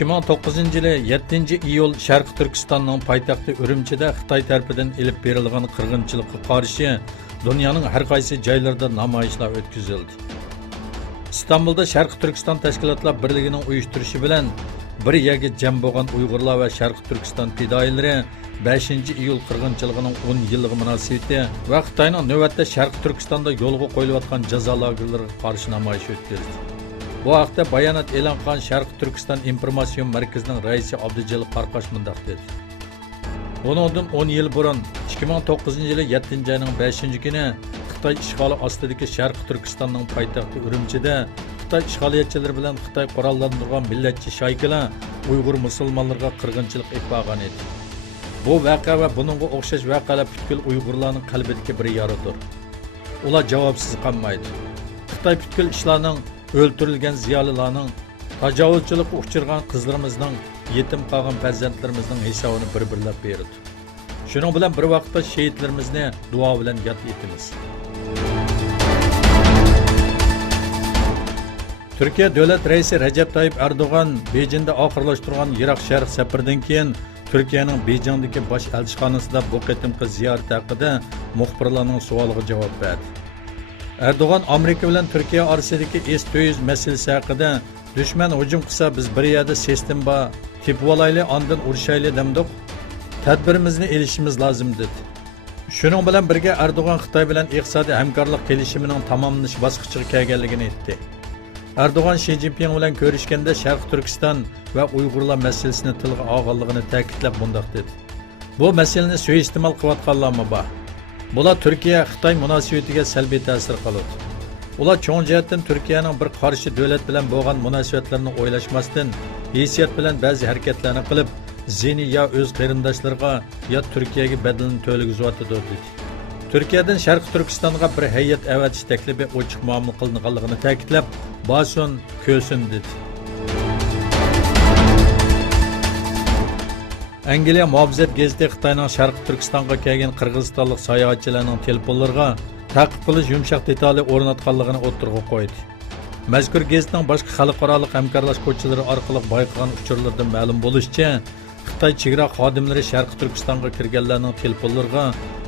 2009 yılı 7 iyul Şarkı Türkistan'ın paytaxtı Ürümçide Xitay tarafidan ilip berilgan qirg'inchilikqa qarshi dunyoning har qaysi joylarida namoyishlar o'tkazildi. İstanbulda Şarkı Türkistan Təşkilatlar Birliği'nin uyuşturuşı bilen bir yerga jam bo'lgan Uyg'urlar va Şarkı Türkistan fidoyilari 5 iyul qirg'inchiligining 10 yilligi munosabati va Xitoyning navbatda Şarkı Türkistan'da yo'lga qo'yilayotgan jazo lagerlariga qarshi namoyish o'tkazdi. Bu haqda bayonot e'lon qilgan Şarkı Türkistan informatsion markazining raisi Abdujalil Qarqash mundaq dedi. Bundan 10 yil burun 2009 yılı 7 ayning 5 kuni Xitoy ishg'oli ostidagi Şarkı Türkistanning poytaxti Ürümchida Xitoy ishg'oliyatchilari bilan Xitoy qurollantirgan millatchi shaykalar Uyg'ur musulmonlarga qirg'inchilik etgan edi. Bu voqea va buningga o'xshash voqealar butkul Uyg'urlarning qalbidagi bir yaradir. Ular javobsiz qolmaydi. Xitoy butkul ishlarning o'ltirilgan ziyolilarning, tajovuzchilikka uchirgan qizlarimizning, yetim qolgan farzandlarimizning hisobini bir-birlab berdi. Shuning bilan bir vaqtda shehidlarimizni duo bilan yod etamiz. Türkiye Devlet Reisi Recep Tayyip Erdoğan Beijing'de oxirlashtirgan Iroq Sharq safaridan keyin Türkiye'nin Beijing'deki baş elçixonasida bu qitimqi ziyorat haqida muxbirlarning savoliga javob berdi. Erdoğan Amerika bilan Türkiye orasidagi S-400 masalasi haqida düşman hujum qilsa biz bir yerda sistem bor, tepib olayli, ondan urushayli demdik. Tadbirimizni elishimiz lozim dedi. Shuning bilan birga Erdo'g'an Xitoy bilan iqtisodiy hamkorlik kelishimining tamomlanish bosqichiga kelganligini aytdi. Erdo'g'an Xi Jinping bilan ko'rishganda Sharq Turkiston va Uyg'urlar masalasini tilga olganligini ta'kidlab bundoq dedi. Bu masalani suiiste'mol qilayotganlarmi bor? Bular Turkiya Xitoy munosabatiga salbiy ta'sir qiladi. Ular cho'ng jihatdan Turkiyaning bir qarshi davlat bilan bo'lgan munosabatlarni o'ylashmasdan hissiyat bilan ba'zi harakatlarni qilib zini ya o'z qarindoshlariga ya Turkiyaga badalini to'lag'izyapti dedi. Turkiyadan Sharq Turkistonga bir hay'at avatish taklifi ochiq muomala qilinganligini ta'kidlab, "Basun, ko'sin" dedi. Angliya muhofizat gazeti Xitoyning Sharq Turkistonga kelgan qirg'izistonlik sayohatchilarning telefonlariga ta'qib qilish yumshoq detali o'rnatganligini o'ttirg'a qo'ydi. Mazkur gazetning boshqa xalqaro hamkorlashuvchilari orqali bayqagan uchurlardan ma'lum bo'lishicha, Xitoy chegara xodimlari Sharq Turkistonga kirganlarning telefonlariga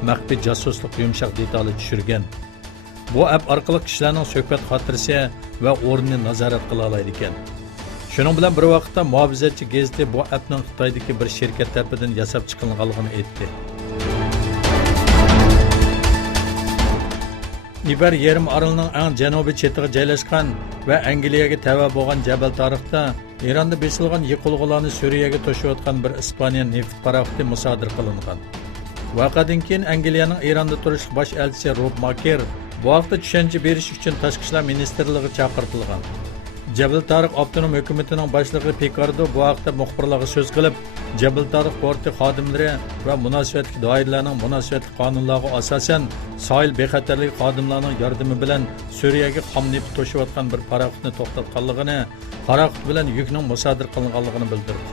maxfiy josuslik yumshoq detali tushirgan. Bu app orqali kishilarning suhbat xotirasi va o'rnini nazorat qila oladi ekan. Shuning bilan bir vaqtda muhofizatchi gazeti bu appning Xitoydagi bir shirkat tarafidan yasab chiqilganligini aytdi. Iber yarim orolining eng janubiy chetiga joylashgan va Angliyaga tava bo'lgan Jabal Tariqda Eronda besilgan yiqilg'ularni Suriyaga to'shayotgan bir Ispaniya neft paraxoti musodir qilingan. Voqeadan keyin Angliyaning Eronda turish bosh elchisi Rob Maker bu haqda tushuncha berish uchun Tashqi ishlar ministrligiga chaqirtilgan. Jabal Tariq avtonom hukumatining boshlig'i Picardo bu haqda muxbirlarga so'z qilib, Jabal Tariq porti xodimlari va munosabatli doiralarning munosabatli qonunlariga asosan sohil bexatarlik xodimlarining yordami bilan Suriyaga xom neft to'shayotgan bir paraxotni to'xtatganligini, paraxot bilan yukning musodir qilinganligini bildirdi.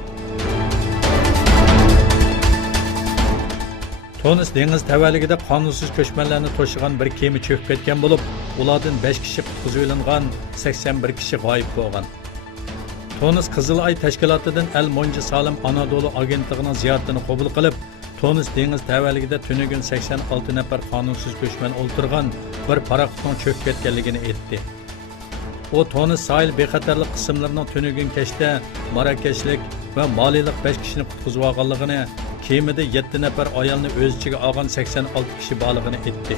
Tunis dengiz tavalligida qonunsiz ko'chmanlarni to'shigan bir kema cho'kib ketgan bo'lib, ulardan 5 kishi qutqizib olingan, 81 kishi g'oyib bo'lgan. Tunis Qizil Ay tashkilotidan Al Monji Salim Anadolu agentligining ziyoratini qabul qilib, Tunis dengiz tavalligida tunugun 86 nafar qonunsiz ko'chman o'ltirgan bir paraxotning cho'kib ketganligini aytdi. O Tunis sahil bexatarlik qismlarining tunugun kechda Marokashlik va Malilik 5 kishini qutqizib olganligini, kemada 7 nafar ayolni o'z ichiga olgan 86 kishi borligini aytdi.